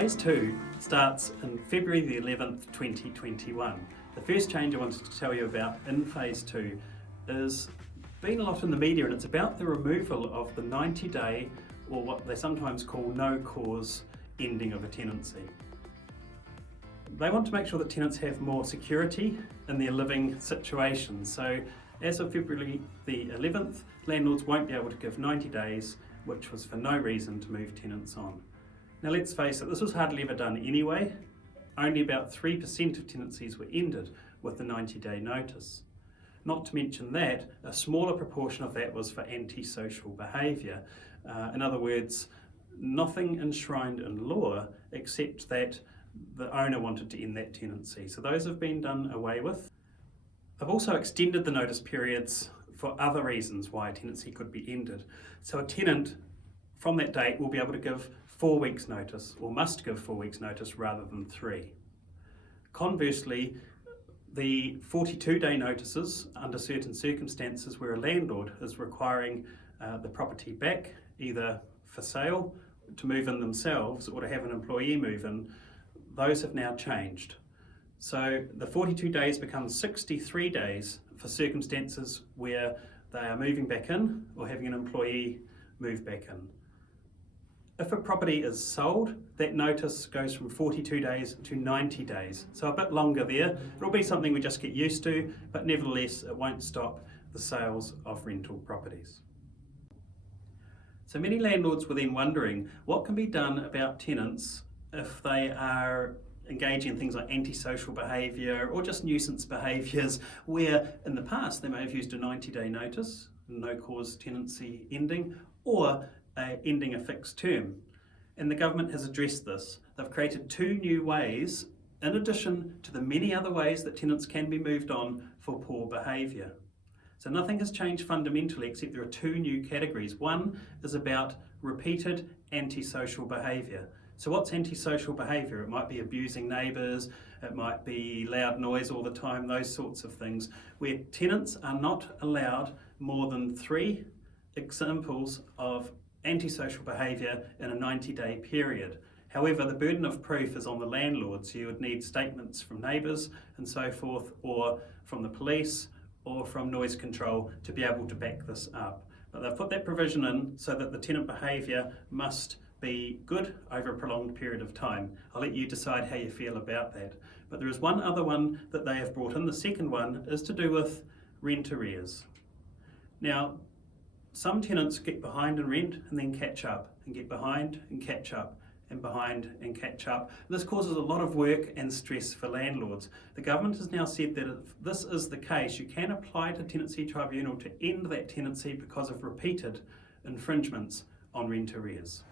Phase 2 starts in February the 11th, 2021. The first change I wanted to tell you about in Phase 2 is been a lot in the media, and it's about the removal of the 90-day, or what they sometimes call no-cause ending of a tenancy. They want to make sure that tenants have more security in their living situation. So as of February the 11th, landlords won't be able to give 90 days, which was for no reason to move tenants on. Now let's face it, this was hardly ever done anyway. Only about 3% of tenancies were ended with the 90-day notice. Not to mention that, a smaller proportion of that was for antisocial behaviour. In other words, nothing enshrined in law except that the owner wanted to end that tenancy. So those have been done away with. I've also extended the notice periods for other reasons why a tenancy could be ended. So a tenant from that date will be able to give 4 weeks notice, or must give 4 weeks notice rather than 3. Conversely, the 42-day notices under certain circumstances where a landlord is requiring the property back, either for sale, to move in themselves, or to have an employee move in, those have now changed. So the 42 days becomes 63 days for circumstances where they are moving back in or having an employee move back in. If a property is sold, that notice goes from 42 days to 90 days. So a bit longer there. It'll be something we just get used to, but nevertheless it won't stop the sales of rental properties. So many landlords were then wondering what can be done about tenants if they are engaging in things like antisocial behaviour or just nuisance behaviours, where in the past they may have used a 90-day notice, no cause tenancy ending, or ending a fixed term. And the government has addressed this. They've created 2 new ways, in addition to the many other ways that tenants can be moved on for poor behaviour. So nothing has changed fundamentally, except there are 2 new categories. One is about repeated antisocial behaviour. So what's antisocial behaviour? It might be abusing neighbours, it might be loud noise all the time, those sorts of things, where tenants are not allowed more than 3 examples of antisocial behaviour in a 90-day period. However, the burden of proof is on the landlord, so you would need statements from neighbours and so forth, or from the police, or from noise control to be able to back this up. But they've put that provision in so that the tenant behaviour must be good over a prolonged period of time. I'll let you decide how you feel about that. But there is one other one that they have brought in. The second one is to do with rent arrears. Now, some tenants get behind in rent and then catch up, and get behind and catch up, and behind and catch up. This causes a lot of work and stress for landlords. The government has now said that if this is the case, you can apply to Tenancy Tribunal to end that tenancy because of repeated infringements on rent arrears.